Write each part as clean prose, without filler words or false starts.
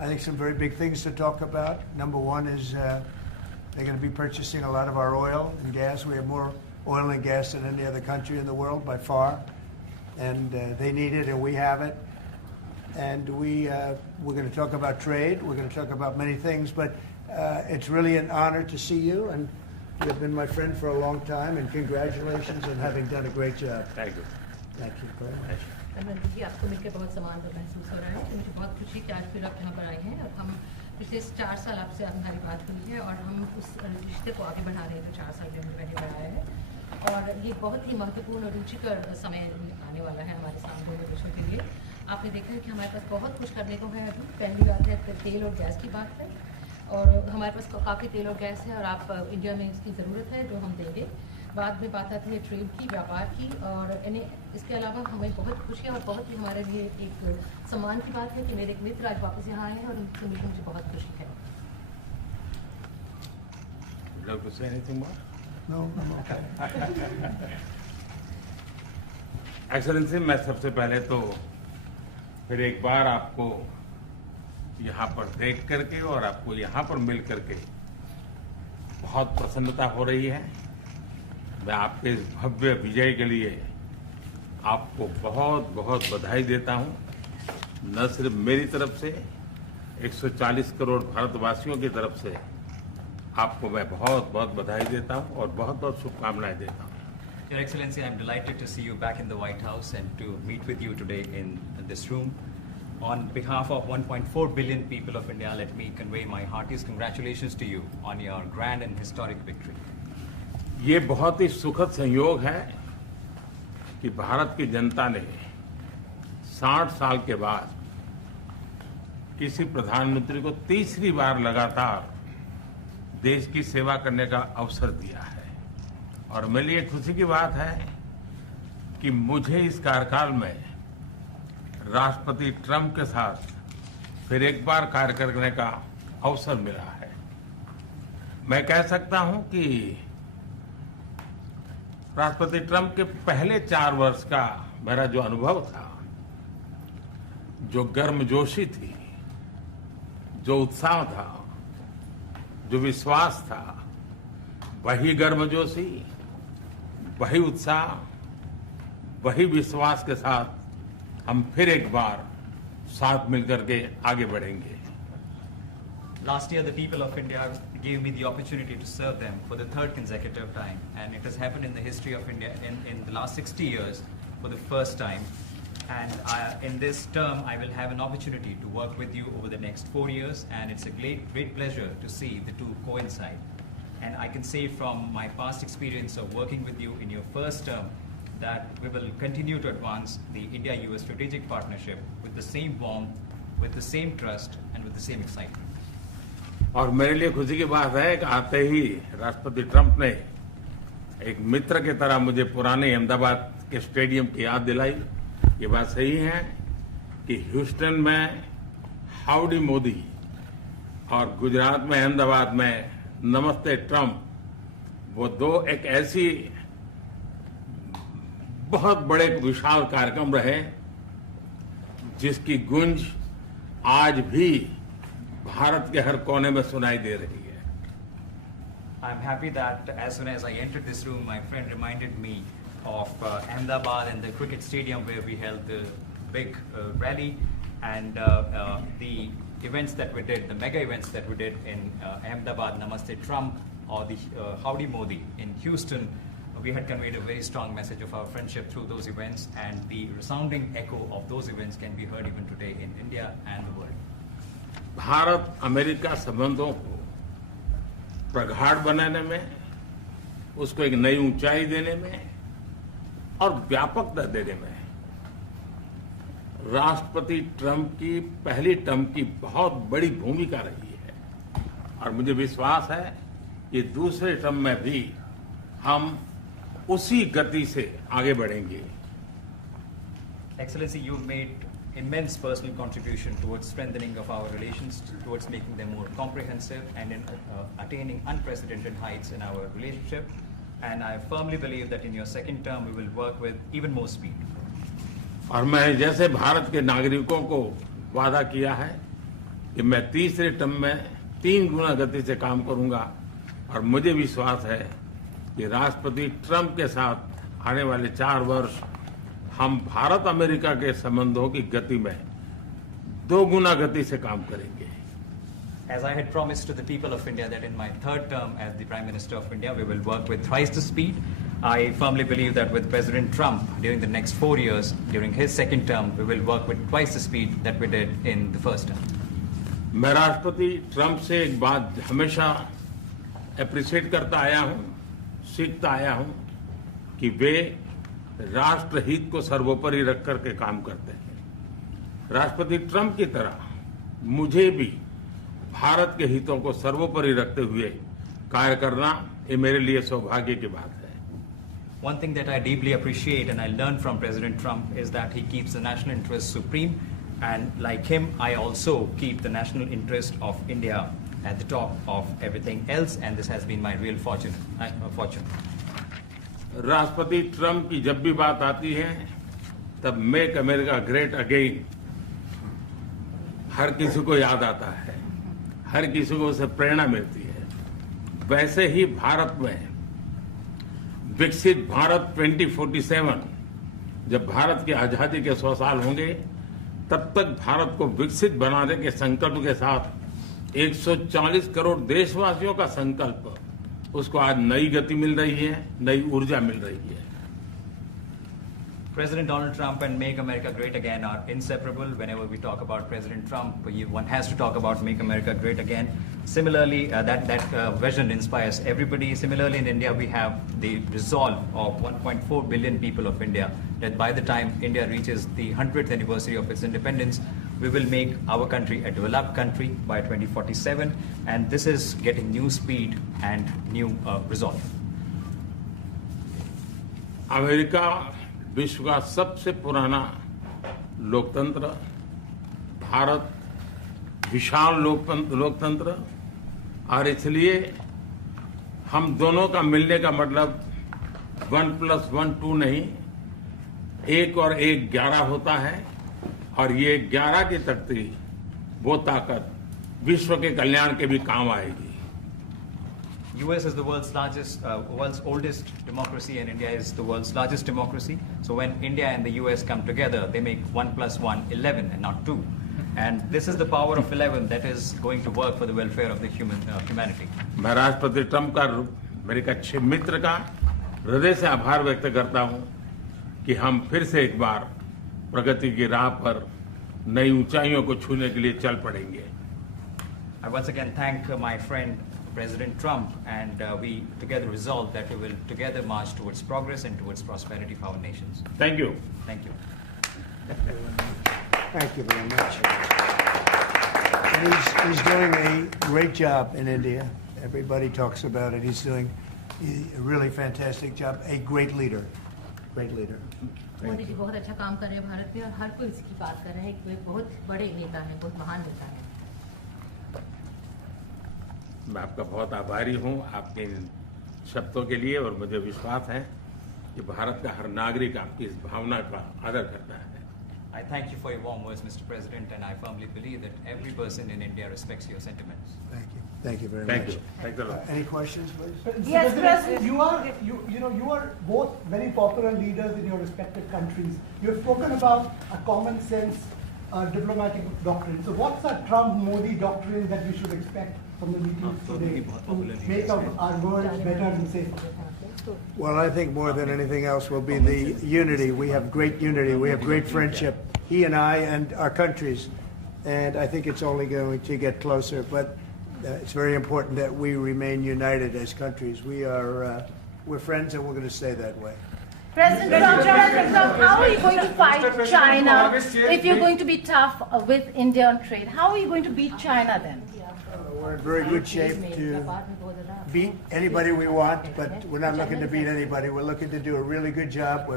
I think some very big things to talk about. Number one is they're going to be purchasing a lot of our oil and gas. We have more oil and gas than any other country in the world by far, and they need it, and we have it. And we're going to talk about trade. We're going to talk about many things, but it's really an honor to see you, and you've been my friend for a long time, and congratulations on having done a great job. Thank you. Thank you very much. धन्यवाद जी, आपको मिलकर बहुत सम्मान महसूस हो रहा है। तो मुझे बहुत खुशी कि आज फिर आप यहाँ पर आए हैं और हम पिछले 4 साल आपसे हमारी बात हुई है और हम उस रिश्ते को आगे बढ़ा रहे हैं जो 4 साल में पहले बढ़ाया है। और ये बहुत ही महत्वपूर्ण और रुचिकर समय आने वाला है हमारे साथ दोनों देशों के लिए। आपने देखा है कि हमारे पास बहुत कुछ करने को है। अभी पहली बात है तेल और गैस की बात है, और हमारे पास काफ़ी तेल और गैस है और आप इंडिया में इसकी ज़रूरत है जो हम देंगे। बाद में बात आती है ट्रेड की, व्यापार की, और इसके अलावा हमें बहुत खुशी है और बहुत ही हमारे लिए एक सम्मान की बात है कि मेरे एक मित्र आज वापस यहाँ आए हैं और उनसे मिलकर मुझे बहुत खुशी है। Love to say anything more? No, I'm okay. Excellency, मैं सबसे पहले तो फिर एक बार आपको यहाँ पर देख करके और आपको यहाँ पर मिल करके बहुत प्रसन्नता हो रही है। मैं आपके इस भव्य विजय के लिए आपको बहुत बहुत बधाई देता हूँ। न सिर्फ मेरी तरफ से, 140 करोड़ भारतवासियों की तरफ से आपको मैं बहुत बहुत बधाई देता हूँ और बहुत बहुत शुभकामनाएं देता हूँ। Your Excellency, I'm delighted to see you back in the White House and to meet with you today in this room. On behalf of 1.4 billion people of India, let me convey my heartiest congratulations to you on your grand and historic victory. ये बहुत ही सुखद संयोग है कि भारत की जनता ने 60 साल के बाद किसी प्रधानमंत्री को तीसरी बार लगातार देश की सेवा करने का अवसर दिया है। और मेरे लिए खुशी की बात है कि मुझे इस कार्यकाल में राष्ट्रपति ट्रंप के साथ फिर एक बार कार्य करने का अवसर मिला है। मैं कह सकता हूं कि राष्ट्रपति ट्रंप के पहले 4 वर्ष का मेरा जो अनुभव था, जो गर्मजोशी थी, जो उत्साह था, जो विश्वास था, वही गर्मजोशी, वही उत्साह, वही विश्वास के साथ हम फिर एक बार साथ मिलकर के आगे बढ़ेंगे। Last year, the people of India gave me the opportunity to serve them for the 3rd consecutive time, and it has happened in the history of India in the last 60 years for the first time. And in this term, I will have an opportunity to work with you over the next 4 years, and it's a great pleasure to see the two coincide. And I can say from my past experience of working with you in your first term that we will continue to advance the India-US strategic partnership with the same warmth, with the same trust, and with the same excitement. और मेरे लिए खुशी की बात है कि आते ही राष्ट्रपति ट्रंप ने एक मित्र की तरह मुझे पुराने अहमदाबाद के स्टेडियम की याद दिलाई। ये बात सही है कि ह्यूस्टन में हाउडी मोदी और गुजरात में अहमदाबाद में नमस्ते ट्रंप, वो दो एक ऐसी बहुत बड़े विशाल कार्यक्रम रहे जिसकी गूंज आज भी भारत के हर कोने में सुनाई दे रही है। I'm happy that as soon as I entered this room, my friend reminded me of Ahmedabad and the cricket stadium where we held the big rally, and the events that we did, the mega events that we did in Ahmedabad, Namaste Trump, or the Howdy Modi in Houston. We had conveyed a very strong message of our friendship through those events, and the resounding echo of those events can be heard even today in India and the world. Bharat America संबंधों को प्रगाढ़ बनाने में, उसको एक नई ऊंचाई देने में और व्यापकता देने में राष्ट्रपति ट्रंप की पहली टर्म की बहुत बड़ी भूमिका रही है। और मुझे विश्वास है कि दूसरे टर्म में भी हम उसी गति से आगे बढ़ेंगे। Excellency, you've made immense personal contribution towards strengthening of our relations, towards making them more comprehensive, and in attaining unprecedented heights in our relationship. And I firmly believe that in your second term, we will work with even more speed. और मैं जैसे भारत के नागरिकों को वादा किया है कि मैं तीसरे टर्म में 3 गुना गति से काम करूंगा और मुझे विश्वास है कि राष्ट्रपति ट्रंप के साथ आने वाले 4 वर्ष हम भारत अमेरिका के संबंधों की गति में 2 गुना गति से काम करेंगे। As I had promised to the people of India that in my third term as the Prime Minister of India, we will work with twice the speed. I firmly believe that with President Trump, during the next 4 years, during his second term, we will work with twice the speed that we did in the first term. मैं राष्ट्रपति Trump से एक बात हमेशा appreciate करता आया हूं, सीखता आया हूं कि वे राष्ट्रहित को सर्वोपरि रख करके काम करते हैं। राष्ट्रपति ट्रंप की तरह मुझे भी भारत के हितों को सर्वोपरि रखते हुए कार्य करना ये मेरे लिए सौभाग्य की बात है। One thing that I deeply appreciate and I learned from President Trump is that he keeps the national interest supreme, and like him, I also keep the national interest of India at the top of everything else, and this has been my real fortune. राष्ट्रपति Trump की जब भी बात आती है तब make America great again हर किसी को याद आता है, हर किसी को उससे प्रेरणा मिलती है। वैसे ही भारत में विकसित भारत 2047, जब भारत की आजादी के 100 साल होंगे तब तक भारत को विकसित बनाने के संकल्प के साथ 140 करोड़ देशवासियों का संकल्प, उसको आज नई गति मिल रही है, नई ऊर्जा मिल रही है। President Donald Trump and Make America Great Again are inseparable. Whenever we talk about President Trump, one has to talk about Make America Great Again. Similarly, that vision inspires everybody. Similarly, in India, we have the resolve of 1.4 billion people of India that by the time India reaches the 100th anniversary of its independence, we will make our country a developed country by 2047. And this is getting new speed and new resolve. America विश्व का सबसे पुराना लोकतंत्र, भारत विशाल लोकतंत्र, और इसलिए हम दोनों का मिलने का मतलब 1+1 2 नहीं, 1 और 1 11 होता है, और ये 11 की तख्ती, वो ताकत विश्व के कल्याण के भी काम आएगी। US is the world's oldest democracy, and India is the world's largest democracy. So when India and the US come together, they make 1+1 11 and not 2. And this is the power of 11 that is going to work for the welfare of the humanity. मैं राष्ट्रपति Trump का, मेरे एक अच्छे मित्र का हृदय से आभार व्यक्त करता हूं कि हम फिर से एक बार प्रगति की राह पर नई ऊंचाइयों को छूने के लिए चल पड़ेंगे। I once again thank my friend President Trump, and we together resolve that we will together march towards progress and towards prosperity for our nations. Thank you. Thank you. Thank you very much. And he's doing a great job in India. Everybody talks about it. He's doing a really fantastic job. A great leader. Great leader. Modi ji बहुत अच्छा काम कर रहे हैं भारत में, और हर कोई इसकी बात कर रहे हैं कि वे बहुत बड़े नेता हैं, बहुत महान नेता हैं। मैं आपका बहुत आभारी हूं आपके इन शब्दों के लिए, और मुझे विश्वास है कि भारत का हर नागरिक आपकी इस भावना का आदर करता है। I thank you for your warm words, Mr. President, and I firmly believe that every person in India respects your sentiments. Thank you. Thank you very Thank much. you. Thanks a lot. Any questions, please? Yes, President. You are both very popular leaders in your respective countries. You have spoken about a common sense diplomatic doctrine. So what's a Trump-Modi doctrine that we should expect from the meetings today to make our world better and safer? Well, I think more than anything else will be the unity. We have great unity. We have great friendship, he and I and our countries. And I think it's only going to get closer. But it's very important that we remain united as countries. We're friends, and we're going to stay that way. President Trump, how are you going to fight China if you're going to be tough with India on trade? How are you going to beat China then? We're in very good shape to beat anybody we want, but we're not looking to beat anybody. We're looking to do a really good job.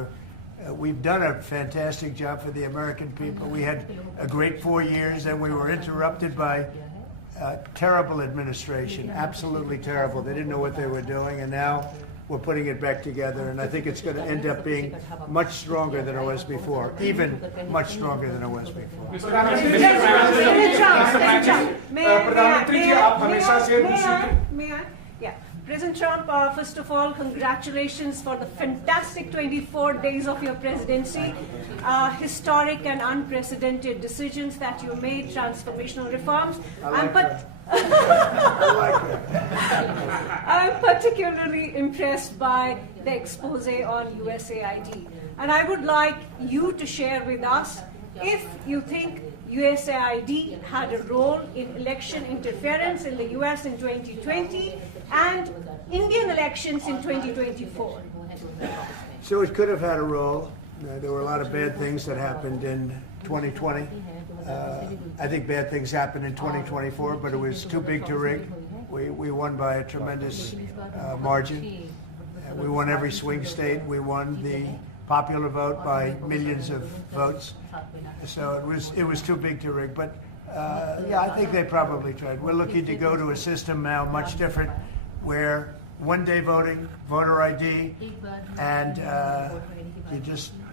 We've done a fantastic job for the American people. We had a great 4 years, and we were interrupted by terrible administration, absolutely terrible. They didn't know what they were doing, and now we're putting it back together, and I think it's going to end up being much stronger than it was before, even much stronger than it was before. President Trump, प्रधानमंत्री जी आप हमेशा से President Trump, first of all, congratulations for the fantastic 24 days of your presidency. Historic and unprecedented decisions that you made, transformational reforms. I'm particularly impressed by the expose on USAID. And I would like you to share with us if you think USAID had a role in election interference in the US in 2020 and Indian elections in 2024. So it could have had a role. There were a lot of bad things that happened in 2020. I think bad things happened in 2024, but it was too big to rig. We won by a tremendous margin. We won every swing state. We won the popular vote by millions of votes. So it was too big to rig. But yeah, I think they probably tried. We're looking to go to a system now much different, where one-day voting, voter ID, and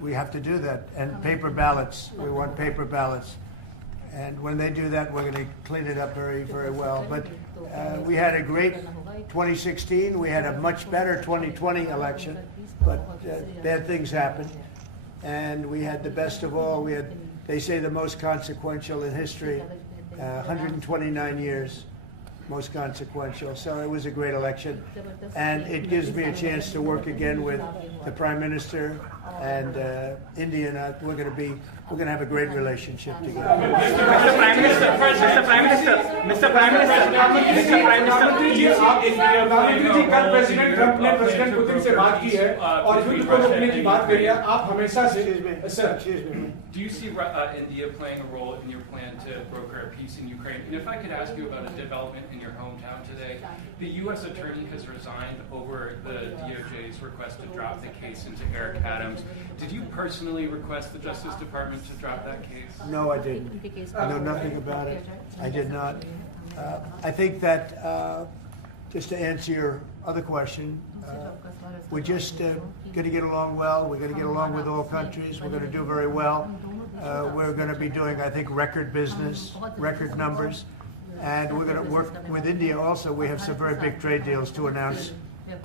we have to do that. And paper ballots. We want paper ballots. And when they do that, we're going to clean it up very, very well. But we had a great 2016. We had a much better 2020 election. But bad things happened. And we had the best of all. We had, they say, the most consequential in history, 129 years. Most consequential. So it was a great election, and it gives me a chance to work again with the Prime Minister and India. And we're going to have a great relationship together. Mr. Prime Minister, प्रधानमंत्री जी कल president Trump ने president Putin से बात की है और युद्ध को रोकने की बात करी है. आप हमेशा से Do you see India playing a role in your plan to broker a peace in Ukraine? And if I could ask you about a development in your hometown today, the U.S. attorney has resigned over the DOJ's request to drop the case into Eric Adams. Did you personally request the Justice Department to drop that case? No, I didn't. I know nothing about it. I did not. I think that, just to answer your other question, we're just going to get along well. We're going to get along with all countries. We're going to do very well. We're going to be doing, I think, record business, record numbers. And we're going to work with India also. We have some very big trade deals to announce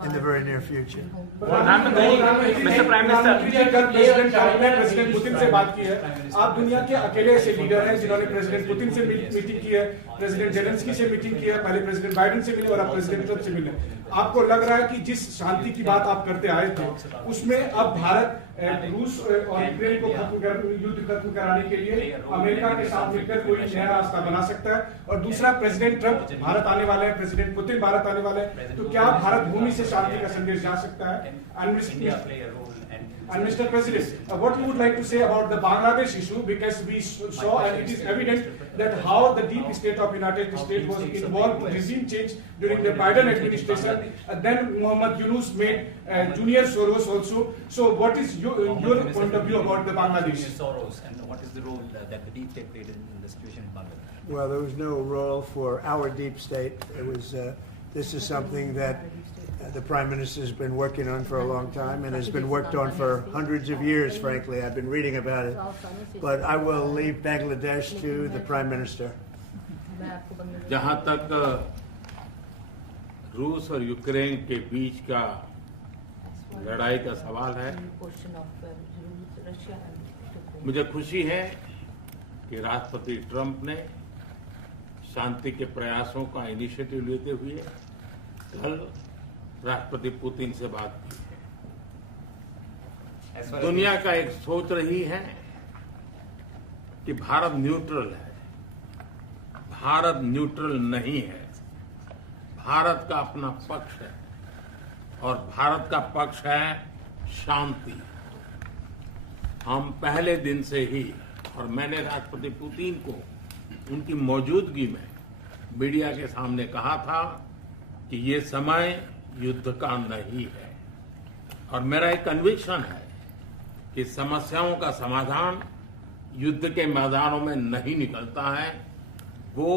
in the very near future. Mr. Prime Minister, president Trump ने president Putin से बात की है. आप दुनिया के अकेले ऐसे लीडर हैं जिन्होंने प्रेसिडेंट पुतिन से मीटिंग की है, प्रेसिडेंट जेलेंस्की से मीटिंग की है, पहले प्रेसिडेंट बाइडेन से मिले और अब प्रेसिडेंट ट्रंप से मिले. आपको लग रहा है कि जिस शांति की बात आप करते आए थे, उसमें अब भारत रूस और यूक्रेन को युद्ध खत्म कराने के लिए अमेरिका के साथ मिलकर कोई नया रास्ता बना सकता है? और दूसरा, प्रेसिडेंट ट्रंप भारत आने वाले हैं, प्रेसिडेंट पुतिन भारत आने वाले हैं, तो क्या भारत भूमि से शांति का संदेश जा सकता है? And Mr. President, what you would like to say about the Bangladesh issue, because we saw and it is evident that how the deep state of United States was involved in regime change during the Biden administration, and then Muhammad Yunus made Junior Soros also. So what is your point of view about the Bangladesh? Soros, and what is the role that the deep state played in the situation in Bangladesh? Well, there was no role for our deep state. It was. This is something that the Prime Minister has been working on for a long time and has been worked on for hundreds of years, frankly. I've been reading about it. But I will leave Bangladesh to the Prime Minister. जहाँ तक रूस और Ukraine के बीच का लड़ाई का सवाल है, मुझे खुशी है कि राष्ट्रपति ट्रंप ने शांति के प्रयासों का इनिशिएटिव लेते हुए कल राष्ट्रपति पुतिन से बात की है. दुनिया का एक सोच रही है कि भारत न्यूट्रल है. भारत न्यूट्रल नहीं है. भारत का अपना पक्ष है और भारत का पक्ष है शांति. हम पहले दिन से ही, और मैंने राष्ट्रपति पुतिन को उनकी मौजूदगी में मीडिया के सामने कहा था कि ये समय युद्ध का नहीं है, और मेरा एक कन्विक्शन है कि समस्याओं का समाधान युद्ध के मैदानों में नहीं निकलता है, वो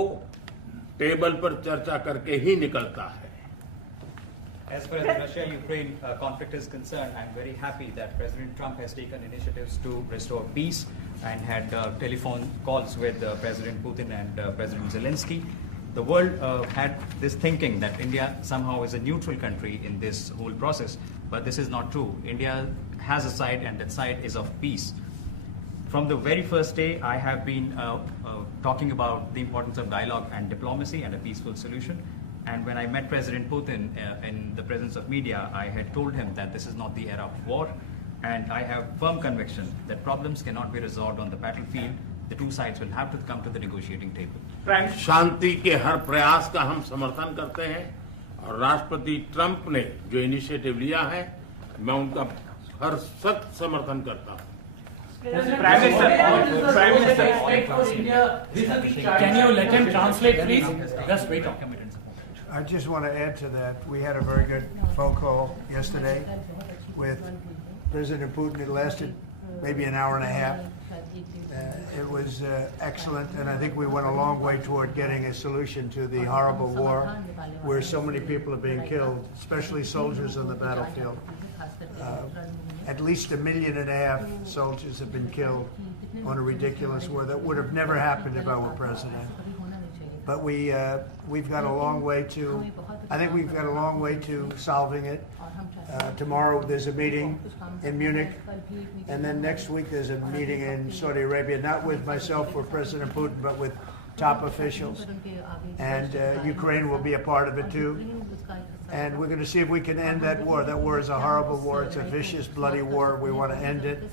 टेबल पर चर्चा करके ही निकलता है. As far as the Russia-Ukraine conflict is concerned, I'm very happy that President Trump has taken initiatives to restore peace and had telephone calls with President Putin and President Zelensky. The world had this thinking that India somehow is a neutral country in this whole process, but this is not true. India has a side, and that side is of peace. From the very first day, I have been talking about the importance of dialogue and diplomacy and a peaceful solution. And when I met President Putin in the presence of media, I had told him that this is not the era of war, and I have firm conviction that problems cannot be resolved on the battlefield. The two sides will have to come to the negotiating table. शांति के हर प्रयास का हम समर्थन करते हैं और राष्ट्रपति Trump ने जो इनिशिएटिव लिया है, मैं उनका हर सख्त समर्थन करता हूं। Prime Minister, can you let him translate, please? Just wait. I just want to add to that. We had a very good phone call yesterday with President Putin. It lasted maybe an hour and a half. It was excellent, and I think we went a long way toward getting a solution to the horrible war where so many people are being killed, especially soldiers on the battlefield. At least 1.5 million soldiers have been killed on a ridiculous war that would have never happened if I were president. But we've got a long way to, I think we've got a long way to solving it. Tomorrow there's a meeting in Munich, and then next week there's a meeting in Saudi Arabia, not with myself or President Putin, but with top officials. And Ukraine will be a part of it too. And we're going to see if we can end that war. That war is a horrible war. It's a vicious, bloody war. We want to end it.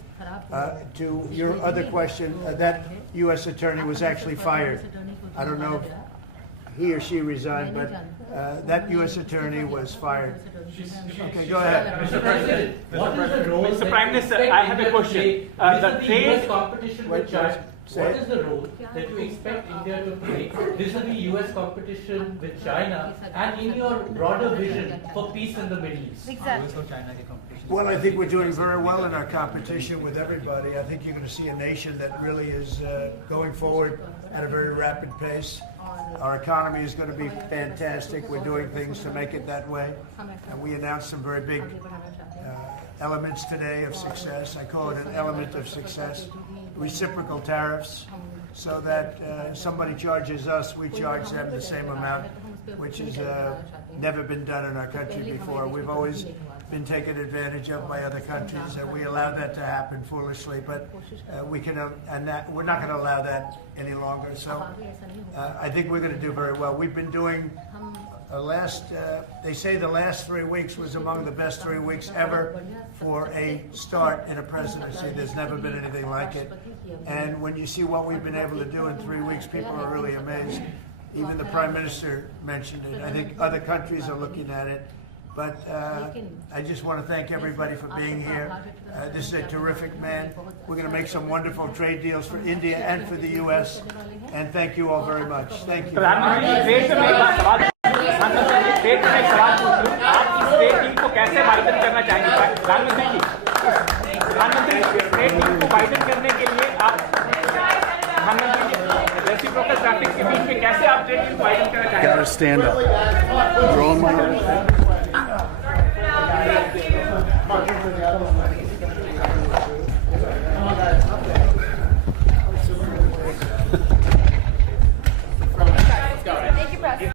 To your other question, that U.S. attorney was actually fired. I don't know if he or she resigned, but that U.S. attorney was fired. Okay, go ahead. Mr. President, what is the role? Mr. Prime Minister, I have a question. The trade competition with China. What is the role that you expect India to play vis-a-vis U.S. competition with China, and in your broader vision for peace in the Middle East? Exactly. Well, I think we're doing very well in our competition with everybody. I think you're going to see a nation that really is going forward at a very rapid pace. Our economy is going to be fantastic. We're doing things to make it that way. And we announced some very big elements today of success. I call it an element of success. Reciprocal tariffs, so that somebody charges us, we charge them the same amount, which has never been done in our country before. We've always been taken advantage of by other countries, and we allowed that to happen foolishly, but we're not going to allow that any longer. So I think we're going to do very well. We've been doing they say the last 3 weeks was among the best 3 weeks ever for a start in a presidency. There's never been anything like it. And when you see what we've been able to do in 3 weeks, people are really amazed. Even the Prime Minister mentioned it. I think other countries are looking at it. But I just want to thank everybody for being here. This is a terrific man. We're going to make some wonderful trade deals for India and for the U.S. And thank you all very much. Thank you. Gotta stand up. You're on my